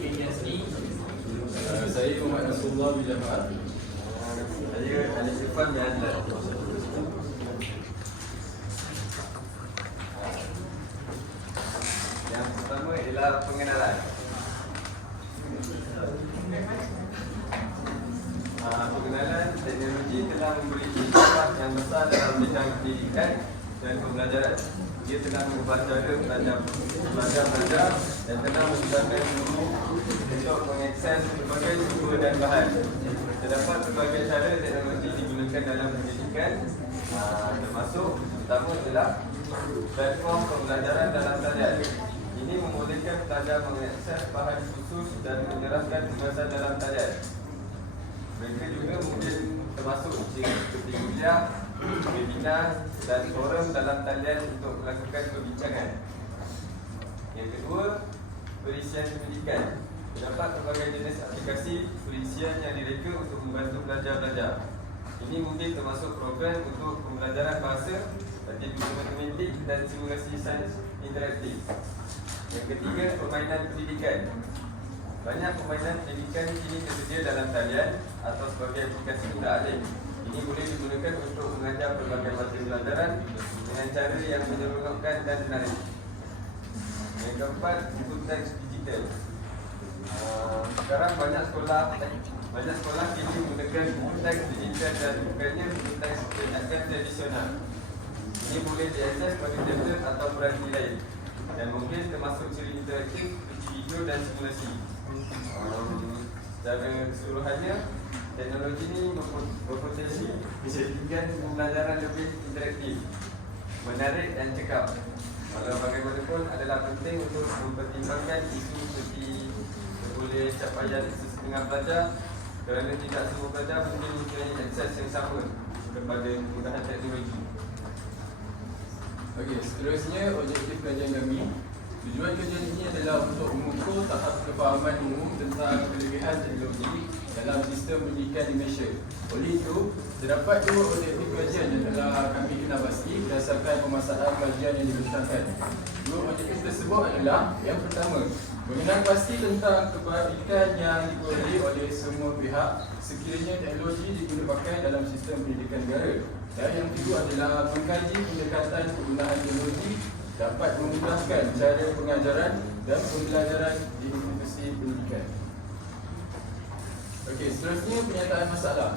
kajian seni. Saya Muhammad Nasrullah bin Jafar. Saya Alif Irfan bin Adlan. Yang pertama ialah pengenalan. Pengenalan teknologi telah memberi impak yang besar dalam bidang pendidikan dan pembelajaran. Ia telah mengubah cara pelajar dan telah memudahkan guru untuk mengakses berbagai sumber dan bahan. Terdapat berbagai cara teknologi digunakan dalam pendidikan, termasuk pertama adalah platform pembelajaran dalam talian. Ini membolehkan pelajar mengakses bahan khusus dan menyerahkan tugasan dalam talian. Mereka juga mungkin termasuk seperti kuliah, webinar dan forum dalam talian untuk melakukan perbincangan. Yang kedua, perisian pendidikan. Terdapat berbagai jenis aplikasi perisian yang direka untuk membantu pelajar-pelajar. Ini mungkin termasuk program untuk pembelajaran bahasa, aktiviti matematik dan simulasi sains interaktif. Yang ketiga, permainan pendidikan. Banyak permainan pendidikan kini tersedia dalam talian atau sebagai aplikasi mudah alim. Ini boleh digunakan untuk mengajar berbagai macam pelajaran dengan cara yang menyeronokkan dan menarik. Yang keempat, buku teks digital. Sekarang banyak sekolah kini menggunakan buku teks digital dan bukannya buku teks cetakan tradisional. Ini boleh diakses pada tablet atau peranti lain dan mungkin termasuk siri interaktif, video dan simulasi. Secara keseluruhannya, teknologi ini berpotensi menjadikan pembelajaran lebih interaktif, menarik dan cekap. Walau bagaimanapun adalah penting untuk mempertimbangkan isu seperti boleh capaian sesetengah pelajar kerana tidak semua pelajar mungkin mempunyai akses yang sama kepada kemudahan teknologi. Okey, seterusnya objektif kajian kami. Tujuan kajian ini adalah untuk mengukur tahap kefahaman umum tentang kelebihan teknologi dalam sistem pendidikan di Malaysia. Oleh itu, terdapat dua objektif kajian yang telah kami kenal pasti berdasarkan permasalahan kajian yang dibentangkan. Dua objektif tersebut adalah yang pertama, mengenal pasti tentang kebaikan yang diperolehi oleh semua pihak sekiranya teknologi digunakan dalam sistem pendidikan negara. Dan yang kedua adalah mengkaji pendekatan penggunaan teknologi dapat memudahkan cara pengajaran dan pembelajaran di institusi pendidikan. Okey, seterusnya penyataan masalah.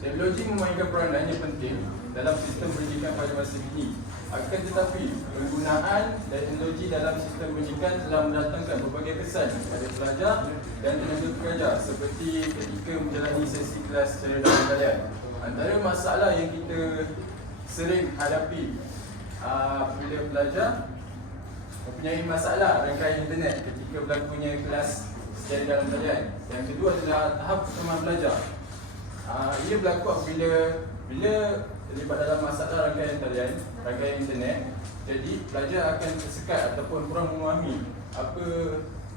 Teknologi memainkan peranan yang penting dalam sistem pendidikan pada masa kini. Akan tetapi, penggunaan teknologi dalam sistem pendidikan telah mendatangkan berbagai kesan kepada pelajar dan tenaga pengajar seperti ketika menjalani sesi kelas secara dalam talian. Antara masalah yang kita sering hadapi bila pelajar mempunyai masalah rangkaian internet ketika berlakunya kelas secara dalam talian. Yang kedua adalah tahap pertemuan pelajar. Ia berlaku bila terlibat dalam masalah rangkaian talian, rangkaian internet. Jadi pelajar akan tersekat ataupun kurang memahami apa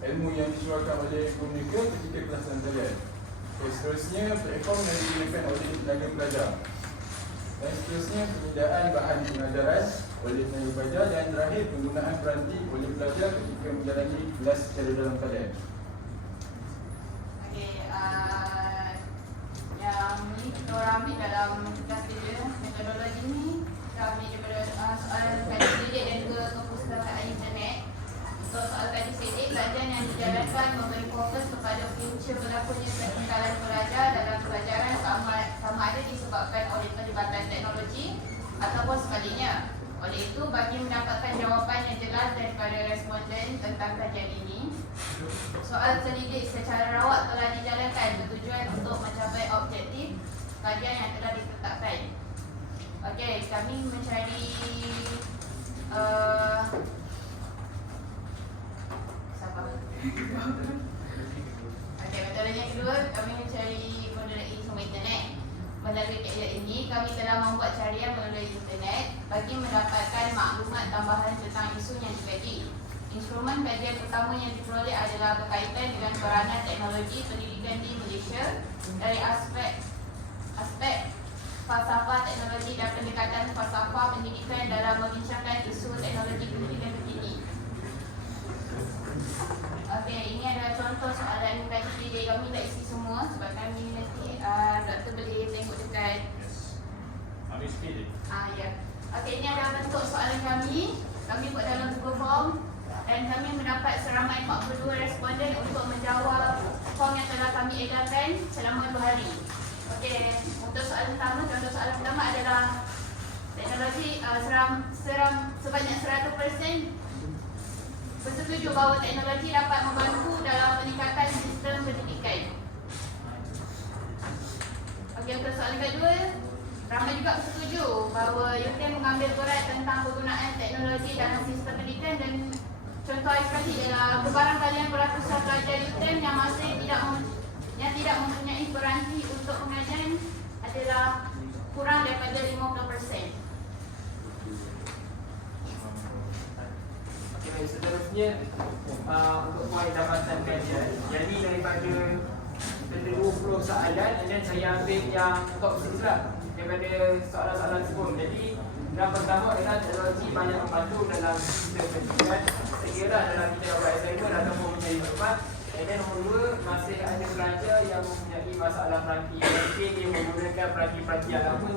ilmu yang disuarakan oleh guru mereka ketika kelas dalam talian. Seterusnya, platform yang digunakan oleh tenaga pelajar. Dan seterusnya, penyediaan bahan pengajaran oleh tenaga pelajar. Dan terakhir, penggunaan peranti oleh pelajar ketika menjalani kelas secara dalam talian. Okey, yang ini kita orang ambil dalam kelas kerja. Metodologi ni kita ambil daripada soalan kaji sedik dan juga perpustakaan internet. Untuk soal kaji sedik, kajian yang dijalankan memberi fokus kepada punca berlakunya ketinggalan pelajar dalam pelajaran sama ada disebabkan oleh pelibatan teknologi ataupun sebaliknya. Oleh itu, bagi mendapatkan jawapan yang jelas daripada responden tentang kajian ini, soal selidik secara rawat telah dijalankan bertujuan untuk mencapai objektif kajian yang telah ditetapkan. Okey, kami mencari Okey, metode yang kedua, kami mencari melalui sumber internet. Melalui kajian ini, kami telah membuat carian melalui internet bagi mendapatkan maklumat tambahan tentang isu yang dikaji. Instrumen kajian utama yang diperoleh adalah berkaitan dengan peranan teknologi pendidikan di Malaysia dari aspek falsafah teknologi dan pendekatan falsafah pendidikan dalam membincangkan isu teknologi pendidikan terkini. Okey, ini adalah contoh kami buat dalam Google Form dan kami mendapat seramai 42 responden untuk menjawab form yang telah kami edarkan selama 2 hari. Okey, untuk soalan pertama adalah teknologi sebanyak 100% bersetuju bahawa teknologi dapat membantu dalam peningkatan sistem pendidikan. Okey, untuk soalan kedua, ramai juga bersetuju bahawa UTM mengambil berat tentang penggunaan teknologi dalam sistem pendidikan dan contoh ilustrasi ialah kebarangkalian beratusan pelajar UTM yang masih tidak mempunyai peranti untuk pengajian adalah kurang daripada 50%. Okay, seterusnya untuk poin dapatan kajian. Jadi daripada 20 soalan, dan saya ambil yang top 6 lah daripada soalan-soalan sebelum. Jadi yang pertama adalah teknologi banyak membantu dalam sistem pendidikan. Saya kira dalam kita buat assignment ataupun mencari maklumat. Dan nombor 2, masih ada pelajar yang mempunyai masalah peranti. Mungkin dia menggunakan peranti-peranti yang lama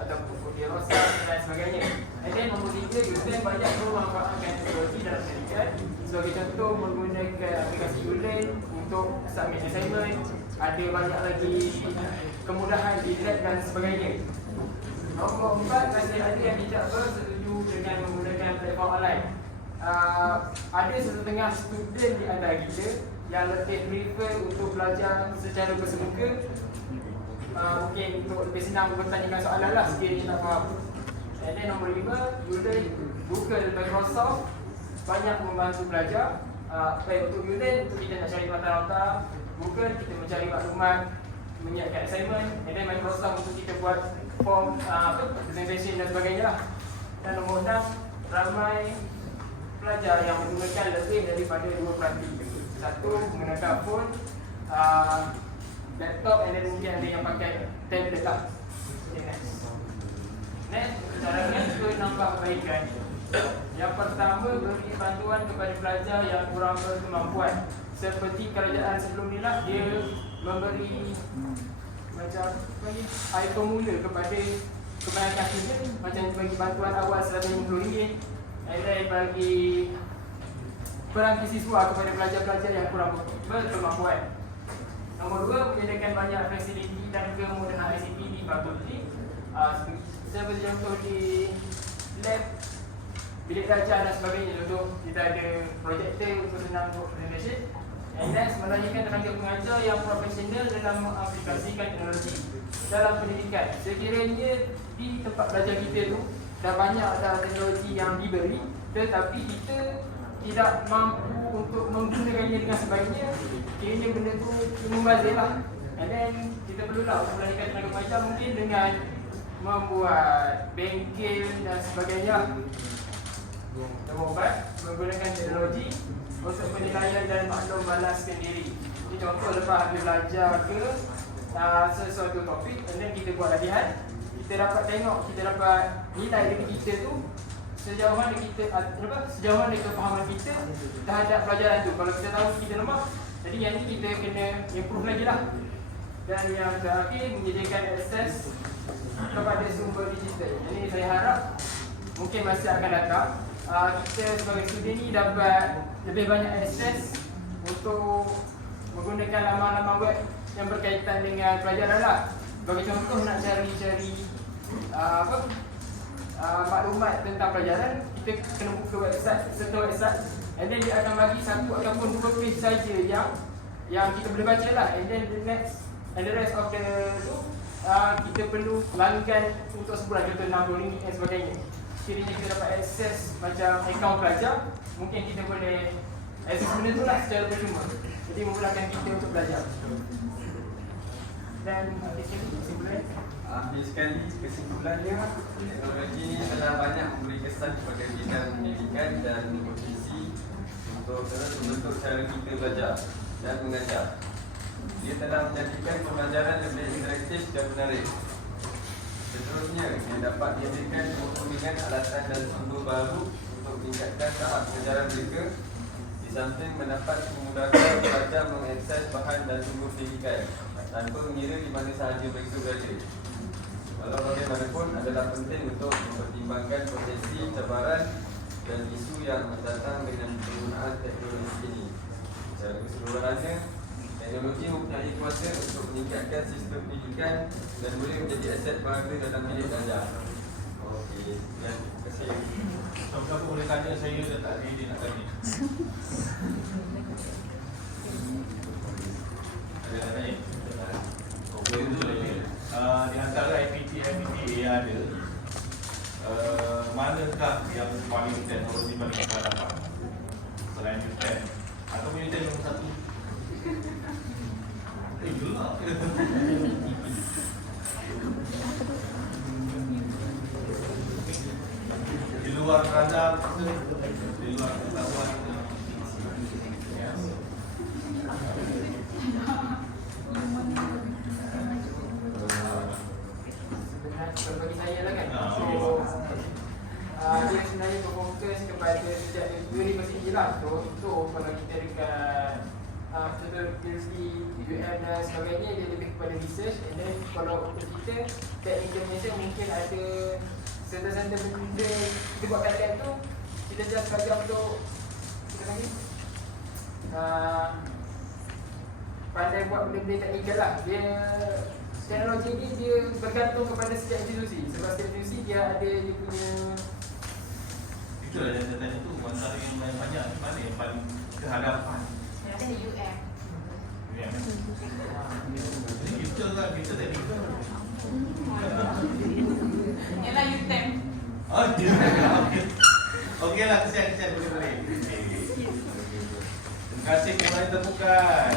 ataupun dia rosak dan sebagainya. Dan nombor 3, UTM banyak memanfaatkan teknologi dalam pendidikan. Sebagai contoh, menggunakan aplikasi ULEN untuk submit assignment. Ada banyak lagi kemudahan di lab dan sebagainya. Nombor 4, masih ada yang tidak bersetuju dengan menggunakan platform online. Ada setengah student di antara kita yang lebih prefer untuk belajar secara bersemuka. Mungkin untuk lebih senang bertanyakan soalan lah sekiranya tak faham. Dan nombor 5, Google, Microsoft banyak membantu pelajar. Baik untuk ULEN, untuk kita nak cari mata-mata, Google kita mencari maklumat, menyiapkan assignment, dan Microsoft untuk kita buat form, presentation dan sebagainya lah. Dan nombor 6, ramai pelajar yang menggunakan lebih daripada 2 peranti. Satu, menggunakan phone, laptop, dan mungkin ada yang pakai tablet lah. Okay, next, caranya untuk nampak kebaikan. Yang pertama, beri bantuan kepada pelajar yang kurang berkemampuan. Seperti kerajaan sebelum ni lah, dia memberi macam air pemula kepada kebanyakan student. Macam bagi bantuan awal RM150, dan bagi peranti siswa kepada pelajar-pelajar yang kurang berkemampuan. Nombor 2, menyediakan banyak fasiliti dan kemudahan ICT di fakulti. Seperti contoh di lab, bilik belajar dan sebagainya. Contoh, kita ada projektor untuk senang untuk presentation. And next, melayani tenaga pengajar yang profesional dalam mengaplikasikan teknologi dalam pendidikan. Sekiranya di tempat belajar kita tu dah banyak teknologi yang diberi, tetapi kita tidak mampu untuk menggunakannya dengan sebaiknya, kiranya benda tu membazir lah. And then kita perlulah untuk melayani tenaga pengajar mungkin dengan membuat bengkel dan sebagainya. Nombor 4, menggunakan teknologi untuk penilaian dan maklum balaskan diri. Ini contoh lepas habis belajar ke sesuatu topik, and then kita buat latihan, kita dapat tengok, kita dapat nilai diri kita tu sejauh mana kefahaman kita terhadap pelajaran tu. Kalau kita tahu kita lemah, jadi yang ni kita kena improve lagi lah. Dan yang terakhir, menyediakan akses kepada sumber digital. Jadi saya harap mungkin masa akan datang kita sebagai student ni dapat lebih banyak akses untuk menggunakan laman-laman web yang berkaitan dengan pelajaran lah. Bagi contoh, nak cari-cari maklumat tentang pelajaran, kita kena buka website, serta website, and then dia akan bagi 1 ataupun 2 page saja yang kita boleh baca lah. And then the rest of the tu kita perlu langgan untuk sebulan, contoh RM60 dan sebagainya. Sekiranya kita dapat akses macam akaun pelajar, mungkin kita boleh akses benda tu lah secara percuma. Jadi memudahkan kita untuk belajar. Dan kesimpulan, akhir sekali kesimpulannya, teknologi telah banyak memberi kesan kepada bidang pendidikan dan berfungsi untuk terus membentuk cara kita belajar dan mengajar. Dia telah menjadikan pembelajaran lebih interaktif dan menarik. Seterusnya, dia dapat dijadikan dengan alatan dan sumber baru untuk meningkatkan tahap pengajaran mereka, di samping mendapat memudahkan pelajar mengakses bahan dan sumber pendidikan tanpa mengira di mana sahaja mereka berada. Walau bagaimanapun, adalah penting untuk mempertimbangkan potensi cabaran dan isu yang mendatang dengan penggunaan teknologi ini. Secara keseluruhannya, teknologi mempunyai kuasa untuk meningkatkan sistem pendidikan dan boleh menjadi aset berharga dalam bilik belajar. Okey, terima kasih. Siapa boleh tanya saya dan tak ada dia nak tanya. Ada nak tanya? Okey, itu di antara IPT ada manakah yang paling teknologi paling kita dapat selain U10 atau U10 nombor 1? Itulah. Di luar radar, di luar pengetahuan. Sebenarnya bagi saya lah kan. Ah, So dia sebenarnya berfokus kepada sejak universiti lah. Contoh kalau kita dekat contoh universiti UM dan sebagainya, dia lebih kepada research. And then kalau untuk kita technical measure mungkin ada serta-serta benda kita buat kat tu, kita just belajar untuk kita panggil pandai buat benda-benda teknikal lah. Dia teknologi ni dia bergantung kepada setiap institusi. Sebab setiap institusi dia ada dia punya. Itulah yang saya tanya tu, antara yang banyak mana yang paling kehadapan? Saya rasa UM. Ya. Jadi kita lah, kita teknikal. Yalah UTM. Oh, dia. Okey lah, kesian boleh. Terima kasih kepada tepukan.